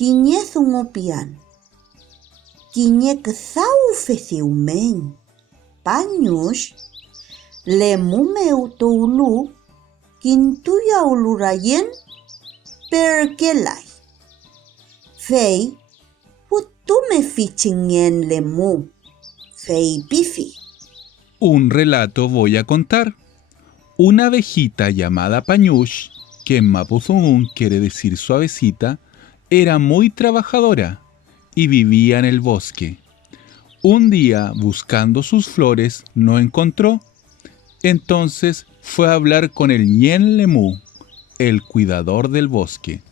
Kiñe zungopian. Kiñe ksau fesiumen. Pañush. Lemu meu toulu. Kintuya ulurayen. Perkelay. Fei. Putu me fichingen lemu. Fei pifi. Un relato voy a contar. Una abejita llamada Pañush, que en mapuzungún quiere decir suavecita, era muy trabajadora y vivía en el bosque. Un día, buscando sus flores, no encontró. Entonces fue a hablar con el Ñen Lemú, el cuidador del bosque.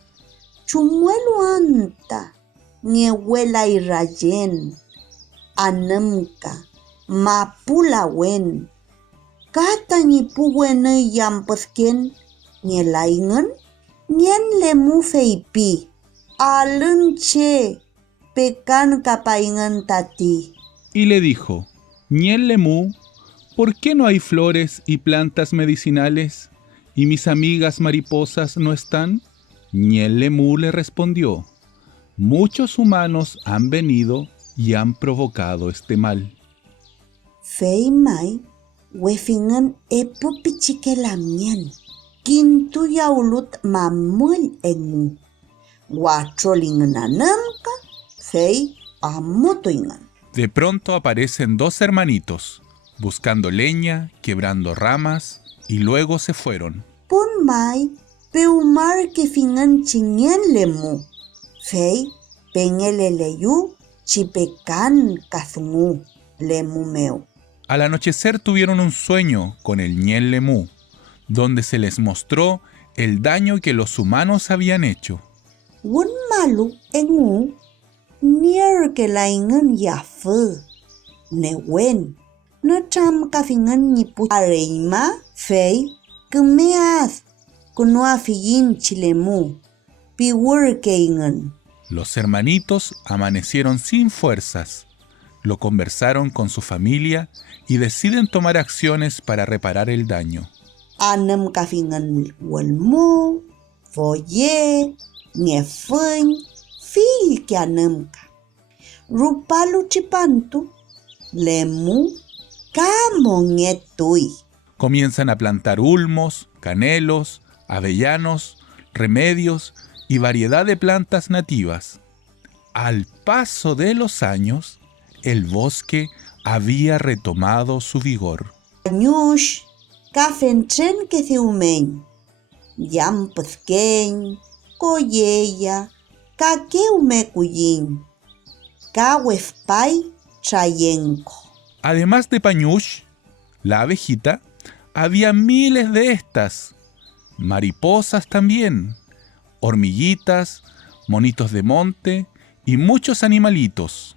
Chumuelo anta. Niehuela y rayen. Anamka. Mapulawen. Kata ni puwene yampasken. Nielaingen. Nien lemu feipi. Alunche. Pekan kapaingan tati. Y le dijo, Ñen Lemú, ¿por qué no hay flores y plantas medicinales? ¿Y mis amigas mariposas no están? Ñen Lemú le respondió, muchos humanos han venido y han provocado este mal. Fei mai. Wefingan epo pichike lamien. Kintu yaulut mamul engu. Guatrolingan anamka. Fei amotoingan. De pronto aparecen dos hermanitos, buscando leña, quebrando ramas, y luego se fueron. Pun mai. Peumar que fingan chingen lemu. Fei pengeleleyu chipekan kazungu lemu meu. Al anochecer tuvieron un sueño con el Ñen Lemú, donde se les mostró el daño que los humanos habían hecho. Wun malu engu. Nier que la ingan yafu. Ne wen. No cham ka fingan ni pu areima. Fei kemeaz. Kuno afigin chilemu. Piwur que ingan. Los hermanitos amanecieron sin fuerzas. Lo conversaron con su familia y deciden tomar acciones para reparar el daño. Anam kafingan walmu, foye, ngefeng, fil que anamka. Rupalu chipantu, lemu, kamongetui. Comienzan a plantar ulmos, canelos, avellanos, remedios y variedad de plantas nativas. Al paso de los años, el bosque había retomado su vigor. Pañush, kafentren que se umen. Yampusken, koyeya, kakeumecuyin. Kawefpai, chayenko. Además de Pañush, la abejita, había miles de estas. Mariposas también, hormiguitas, monitos de monte y muchos animalitos.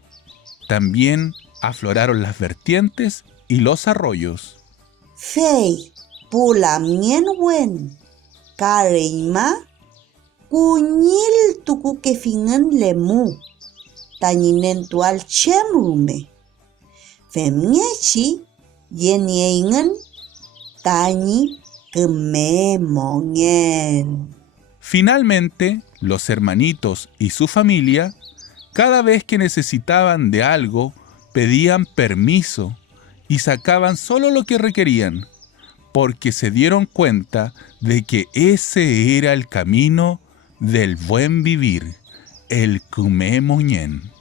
También afloraron las vertientes y los arroyos. Fei, pula mien wen. Kareima, kuñil tuku que fingan lemu. Tañinen tual chemrume. Femiechi, yenieingen, tañi kememongen. Finalmente, los hermanitos y su familia, cada vez que necesitaban de algo, pedían permiso y sacaban solo lo que requerían, porque se dieron cuenta de que ese era el camino del buen vivir, el Kumemoñen.